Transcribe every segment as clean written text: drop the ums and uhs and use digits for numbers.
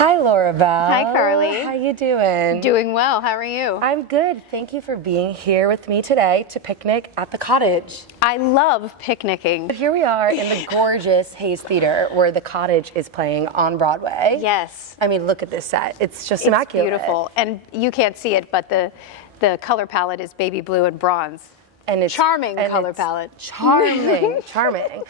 Hi, Laura Bell. Hi, Carly. How you doing? Doing well. How are you? I'm good. Thank you for being here with me today to picnic at the Cottage. I love picnicking. But here we are in the gorgeous Hayes Theater where the Cottage is playing on Broadway. Yes. I mean, look at this set. It's just immaculate. It's beautiful. And you can't see it, but the color palette is baby blue and bronze. And it's charming color palette. Charming, charming.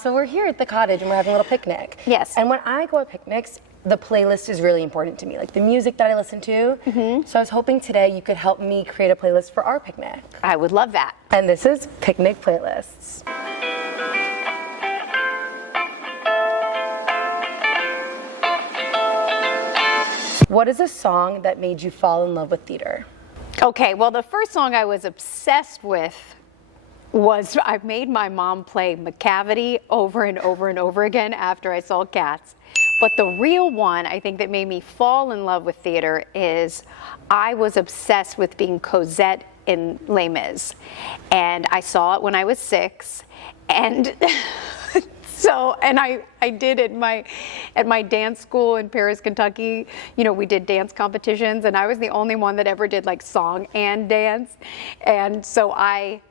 So we're here at the Cottage and we're having a little picnic. Yes. And when I go on picnics, the playlist is really important to me, like the music that I listen to. So I was hoping today you could help me create a playlist for our picnic. I would love that. And this is Picnic Playlists. What is a song that made you fall in love with theater? Okay, well, the first song I was obsessed with was I made my mom play McCavity over and over and over again after I saw Cats. But the real one, I think, that made me fall in love with theater is I was obsessed with being Cosette in Les Mis. And I saw it when I was 6. And I did at my dance school in Paris, Kentucky. You know, we did dance competitions, and I was the only one that ever did like song and dance. And so I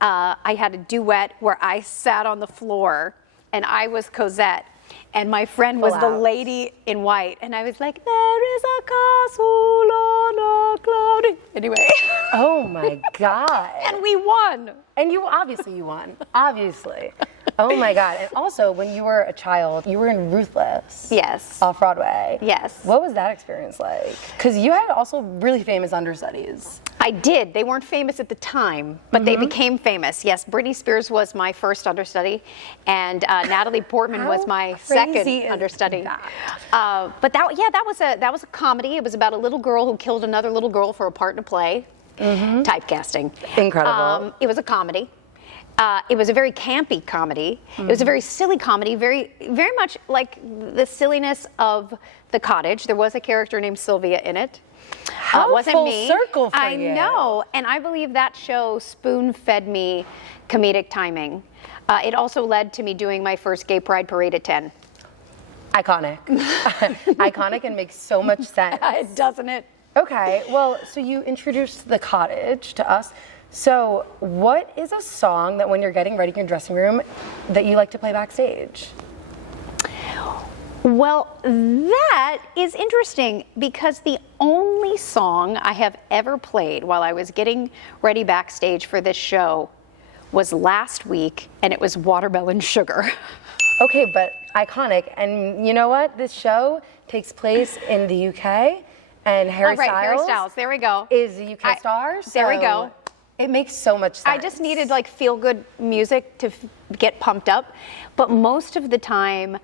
had a duet where I sat on the floor and I was Cosette. And my friend was the lady in white. And I was like, there is a castle on a cloud. Anyway. Oh my God. And we won. And you won, obviously. Oh my God. And also, when you were a child, you were in Ruthless. Yes. Off Broadway. Yes. What was that experience like? Because you had also really famous understudies. I did. They weren't famous at the time, but they became famous. Yes, Britney Spears was my first understudy, and Natalie Portman was my second understudy. But that was a comedy. It was about a little girl who killed another little girl for a part in a play. Typecasting. Incredible. It was a comedy. It was a very campy comedy. It was a very silly comedy, very much like the silliness of The Cottage. There was a character named Sylvia in it. How wasn't full me. circle for I you. know, and I believe that show spoon-fed me comedic timing. It also led to me doing my first gay pride parade at 10. Iconic. Iconic and makes so much sense. Doesn't it? Okay, well, so you introduced The Cottage to us. So what is a song that when you're getting ready in your dressing room that you like to play backstage? Well, that is interesting because the only song I have ever played while I was getting ready backstage for this show was last week, and it was Watermelon Sugar. Okay, but iconic. And you know what? This show takes place in the UK, and Harry Styles. There we go. Is a UK star. There we go. It makes so much sense. I just needed like feel-good music to get pumped up, but most of the time,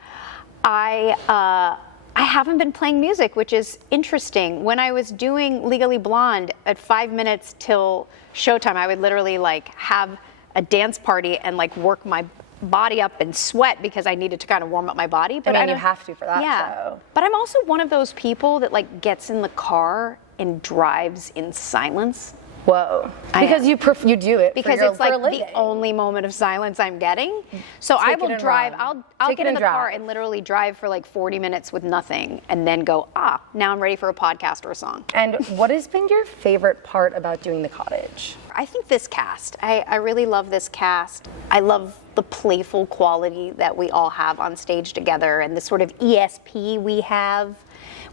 I haven't been playing music, which is interesting. When I was doing Legally Blonde at 5 minutes till showtime, I would literally like have a dance party and like work my body up and sweat because I needed to kind of warm up my body. But I mean, you have to for that show. But I'm also one of those people that like gets in the car and drives in silence. Whoa. Because you do it because it's like the only moment of silence I'm getting. So I will drive. I'll get in the car and literally drive for like 40 minutes with nothing and then go, now I'm ready for a podcast or a song. And what has been your favorite part about doing The Cottage? I think this cast. I really love this cast. I love the playful quality that we all have on stage together and the sort of ESP we have.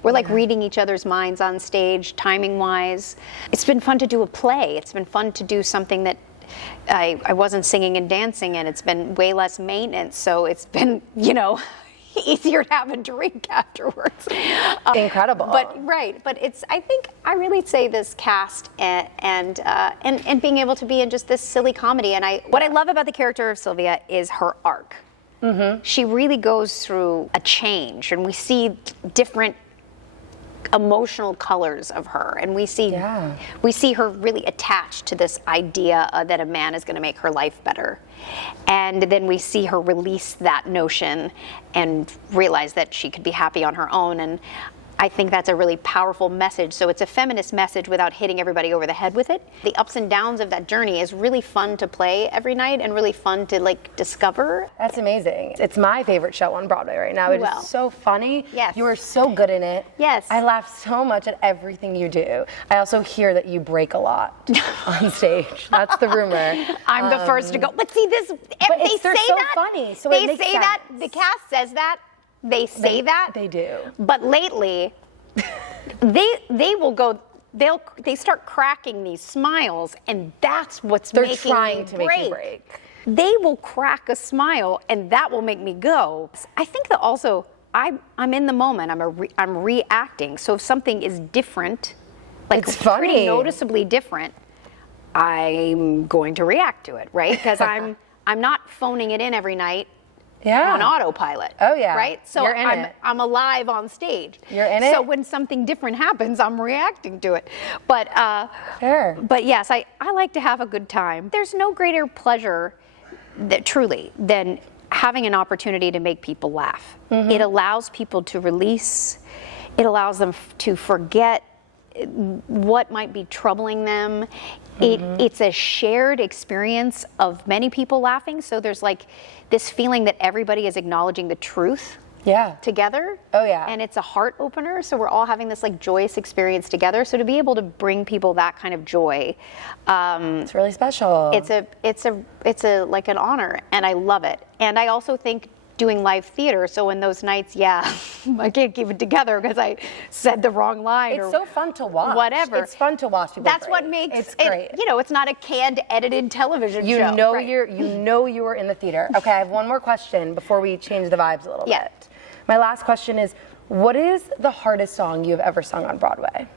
We're like reading each other's minds on stage, timing-wise. It's been fun to do a play. It's been fun to do something that I wasn't singing and dancing in. It's been way less maintenance, so it's been, easier to have a drink afterwards. Incredible. But I think I really say this cast and being able to be in just this silly comedy. And what I love about the character of Sylvia is her arc. She really goes through a change, and we see different emotional colors of her, and we see her really attached to this idea that a man is going to make her life better, and then we see her release that notion and realize that she could be happy on her own. And I think that's a really powerful message. So it's a feminist message without hitting everybody over the head with it. The ups and downs of that journey is really fun to play every night and really fun to like discover. That's amazing. It's my favorite show on Broadway right now. It is so funny. Yes. You are so good in it. Yes. I laugh so much at everything you do. I also hear that you break a lot on stage. That's the rumor. I'm the first to go. But see, this, But they they're say so that. funny, so they it makes say sense. that. The cast says that. They say that. They do. But lately, they will go. They start cracking these smiles, and that's what's They're making trying me to make you break. They will crack a smile, and that will make me go. I think that also I'm in the moment. I'm reacting. So if something is different, like It's funny. pretty noticeably different, I'm going to react to it, right? Because I'm not phoning it in every night. Yeah. On autopilot. Oh, yeah. Right? So You're in it. I'm alive on stage. You're in it. So when something different happens, I'm reacting to it. But Fair. But yes, I like to have a good time. There's no greater pleasure truly than having an opportunity to make people laugh. Mm-hmm. It allows people to release. It allows them to forget what might be troubling them. It's a shared experience of many people laughing. So there's like this feeling that everybody is acknowledging the truth together. Oh, yeah. And it's a heart opener. So we're all having this like joyous experience together. So to be able to bring people that kind of joy, It's really special. it's a like an honor, and I love it. And I also think doing live theater, so in those nights, I can't keep it together because I said the wrong line. It's or so fun to watch. Whatever. It's fun to watch people That's break. what makes it's it, great. it's not a canned, edited television show. You know you were in the theater. Okay, I have one more question before we change the vibes a little bit. My last question is, what is the hardest song you've ever sung on Broadway?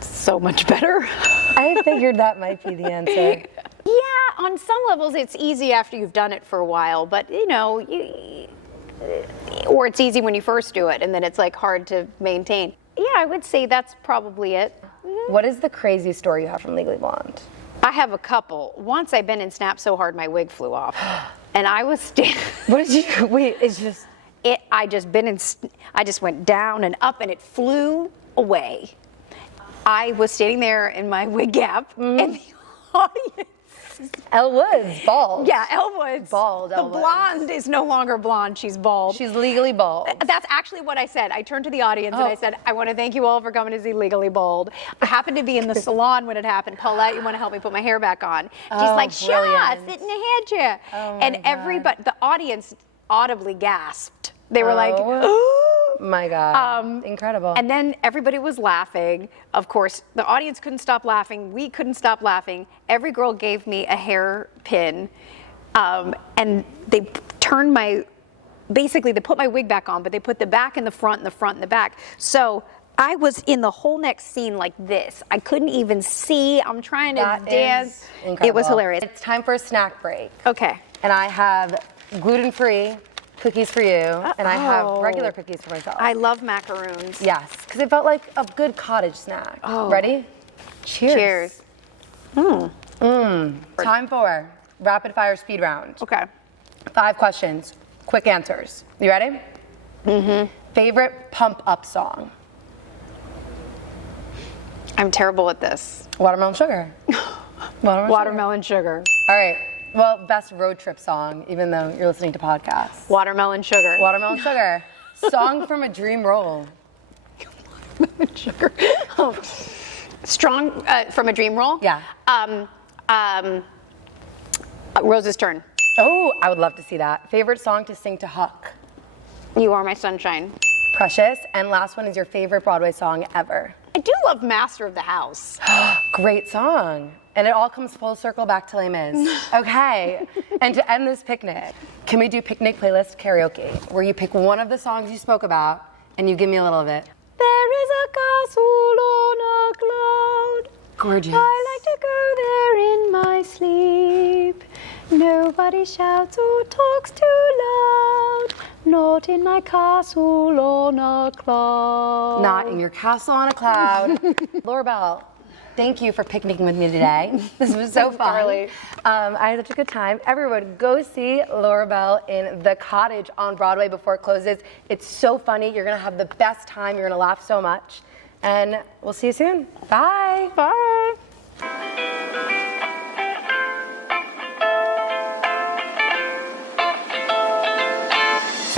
So much better. I figured that might be the answer. Yeah, on some levels it's easy after you've done it for a while, but or it's easy when you first do it and then it's like hard to maintain. Yeah, I would say that's probably it. What is the craziest story you have from Legally Blonde? I have a couple. Once I bent and snapped so hard my wig flew off. And I was What did you, wait, it's just. I just went down and up and it flew away. I was standing there in my wig gap and the audience. Elle Woods, bald. Yeah, Elle Woods. Bald, The Elle Woods. blonde is no longer blonde, she's bald. She's legally bald. That's actually what I said. I turned to the audience and I said, I want to thank you all for coming to see Legally Bald. I happened to be in the salon when it happened. Paulette, you want to help me put my hair back on? She's like, sure, brilliant. sit in the hair chair. Oh, And my everybody, the audience audibly gasped. They were like, My God, incredible. And then everybody was laughing. Of course, the audience couldn't stop laughing. We couldn't stop laughing. Every girl gave me a hairpin, and they turned basically they put my wig back on, but they put the back in the front and the front in the back. So I was in the whole next scene like this. I couldn't even see. I'm trying to That dance. is incredible. It was hilarious. It's time for a snack break. Okay. And I have gluten-free cookies for you, and I have regular cookies for myself. I love macaroons. Yes, because it felt like a good cottage snack. Oh. Ready? Cheers. Cheers. Time for rapid fire speed round. Okay. 5 questions, quick answers. You ready? Mm-hmm. Favorite pump up song? I'm terrible at this. Watermelon Sugar. Watermelon Sugar. All right. Well, best road trip song, even though you're listening to podcasts. Watermelon Sugar. Watermelon Sugar. Song from a dream role. Watermelon Sugar. Oh. Strong from a dream roll? Yeah. Rose's Turn. Oh, I would love to see that. Favorite song to sing to Huck? You Are My Sunshine. Precious. And last one is your favorite Broadway song ever. I do love Master of the House. Great song. And it all comes full circle back to Les Mis. Okay. And to end this picnic, can we do picnic playlist karaoke, where you pick one of the songs you spoke about and you give me a little of it? There is a castle on a cloud. Gorgeous. I like to go there in my sleep. Nobody shouts or talks too loud. Not in my castle on a cloud. Not in your castle on a cloud. Laura Bell, thank you for picnicking with me today. This was so fun. Carly. I had such a good time. Everyone, go see Laura Bell in The Cottage on Broadway before it closes. It's so funny. You're going to have the best time. You're going to laugh so much. And we'll see you soon. Bye. Bye.